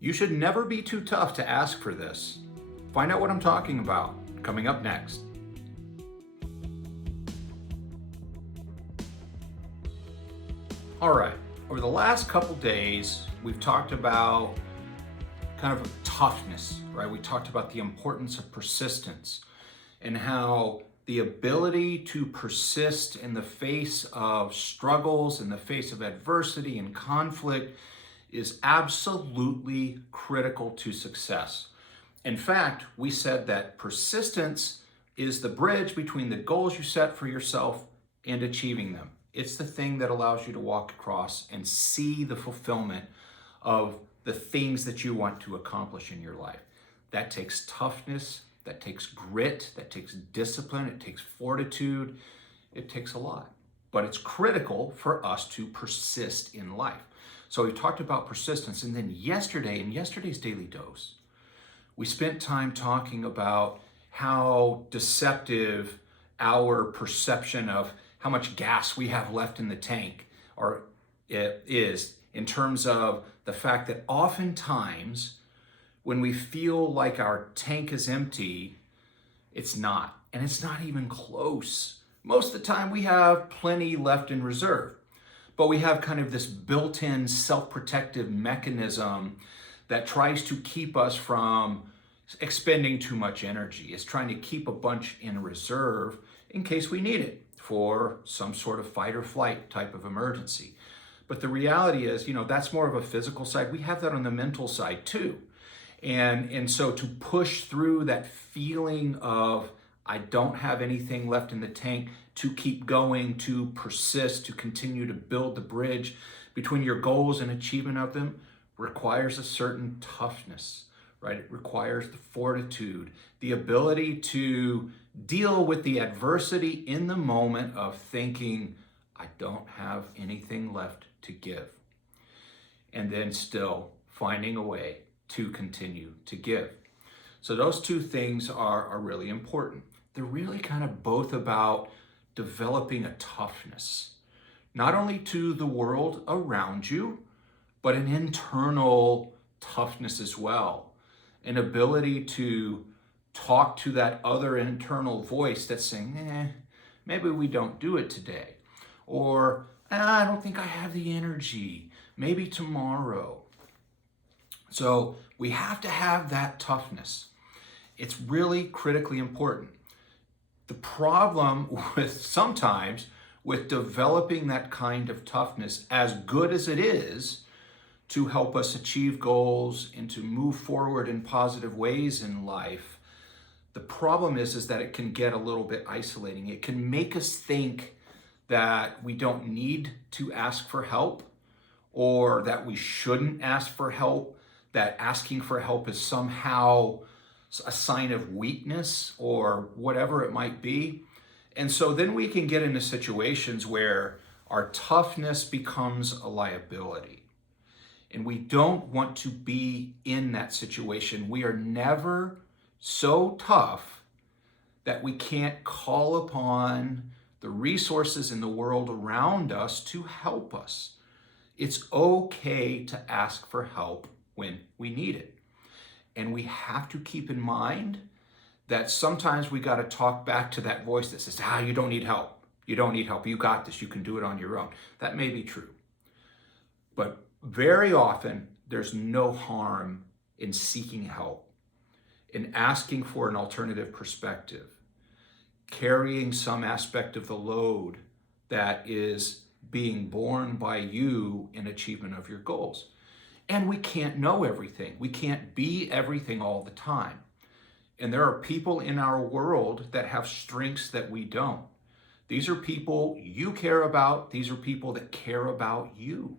You should never be too tough to ask for this. Find out what I'm talking about coming up next. All right, over the last couple days, we've talked about kind of toughness, right? We talked about the importance of persistence and how the ability to persist in the face of struggles, in the face of adversity and conflict is absolutely critical to success. In fact, we said that persistence is the bridge between the goals you set for yourself and achieving them. It's the thing that allows you to walk across and see the fulfillment of the things that you want to accomplish in your life. That takes toughness, that takes grit, that takes discipline, it takes fortitude, it takes a lot. But it's critical for us to persist in life. So we talked about persistence, and then yesterday, in yesterday's Daily Dose, we spent time talking about how deceptive our perception of how much gas we have left in the tank or it is, in terms of the fact that oftentimes when we feel like our tank is empty, it's not, and it's not even close. Most of the time we have plenty left in reserve, but we have kind of this built-in self-protective mechanism that tries to keep us from expending too much energy. It's trying to keep a bunch in reserve in case we need it for some sort of fight or flight type of emergency. But the reality is, that's more of a physical side. We have that on the mental side too. And so to push through that feeling of, I don't have anything left in the tank, to keep going, to persist, to continue to build the bridge between your goals and achievement of them requires a certain toughness, right? It requires the fortitude, the ability to deal with the adversity in the moment of thinking, I don't have anything left to give. And then still finding a way to continue to give. So those two things are really important. They're really kind of both about developing a toughness, not only to the world around you, but an internal toughness as well. An ability to talk to that other internal voice that's saying, maybe we don't do it today. Or, I don't think I have the energy, maybe tomorrow. So we have to have that toughness. It's really critically important. The problem sometimes with developing that kind of toughness, as good as it is to help us achieve goals and to move forward in positive ways in life, the problem is that it can get a little bit isolating. It can make us think that we don't need to ask for help, or that we shouldn't ask for help, that asking for help is somehow a sign of weakness or whatever it might be. And so then we can get into situations where our toughness becomes a liability. And we don't want to be in that situation. We are never so tough that we can't call upon the resources in the world around us to help us. It's okay to ask for help when we need it. And we have to keep in mind that sometimes we got to talk back to that voice that says, you don't need help. You don't need help. You got this. You can do it on your own. That may be true. But very often, there's no harm in seeking help, in asking for an alternative perspective, carrying some aspect of the load that is being borne by you in achievement of your goals. And we can't know everything. We can't be everything all the time. And there are people in our world that have strengths that we don't. These are people you care about. These are people that care about you.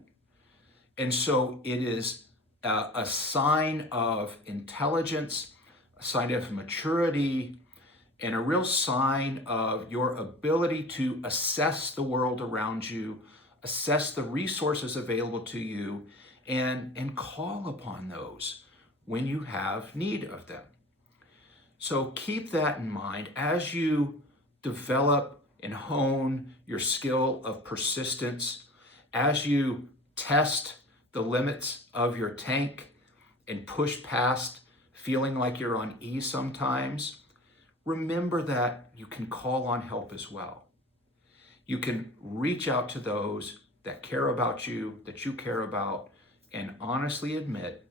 And so it is a sign of intelligence, a sign of maturity, and a real sign of your ability to assess the world around you, assess the resources available to you, and call upon those when you have need of them. So keep that in mind as you develop and hone your skill of persistence, as you test the limits of your tank, and push past feeling like you're on E sometimes, remember that you can call on help as well. You can reach out to those that care about you, that you care about, and honestly admit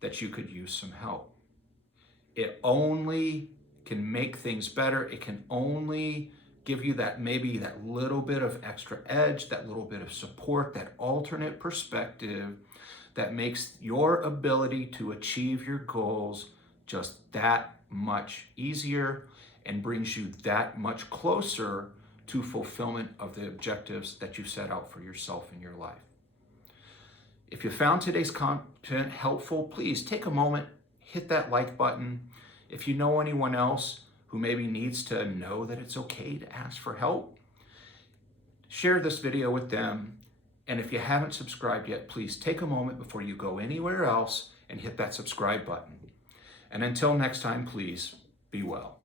that you could use some help. It only can make things better. It can only give you that, maybe that little bit of extra edge, that little bit of support, that alternate perspective that makes your ability to achieve your goals just that much easier and brings you that much closer to fulfillment of the objectives that you set out for yourself in your life. If you found today's content helpful, please take a moment, hit that like button. If you know anyone else who maybe needs to know that it's okay to ask for help, share this video with them. And if you haven't subscribed yet, please take a moment before you go anywhere else and hit that subscribe button. And until next time, please be well.